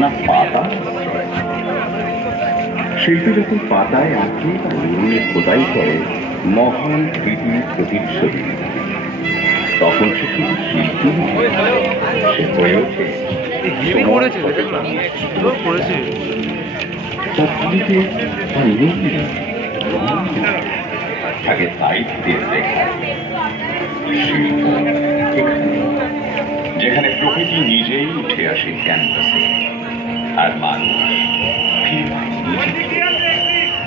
না পাতা শিল্পী যখন পাতায় আঁকে বা নুনে খোদাই করে মহান কৃতির প্রতিচ্ছবি, তখন সে শুধু শিল্পী সে হয়ে ওঠে তাকে সাহিত্যের লেখা শিল্প যেখানে প্রকৃতি নিজেই উঠে আসে ক্যানভাসে আর মানুষ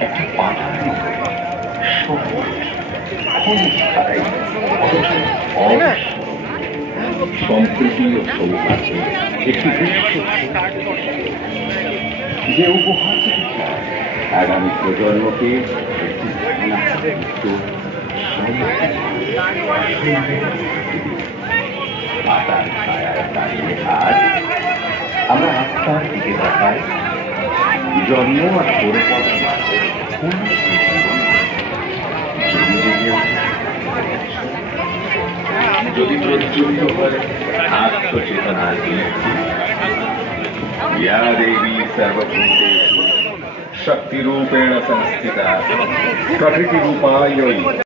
একটা পাতার সম্প্রীতি ও সৌভাগ্য একটি যে উপহার আগামী প্রজন্মকে পাতার ছায়ায় দাঁড়িয়ে আজ আমরা আত্মার দিকে তাকাই, জন্ম আর পড়ে পড়া যদি প্রজ্বলিত হয় আত্মচেতনার या देवी सर्वभूतेषु शक्तिरूपेण संस्थिता प्रकृतिरूपायै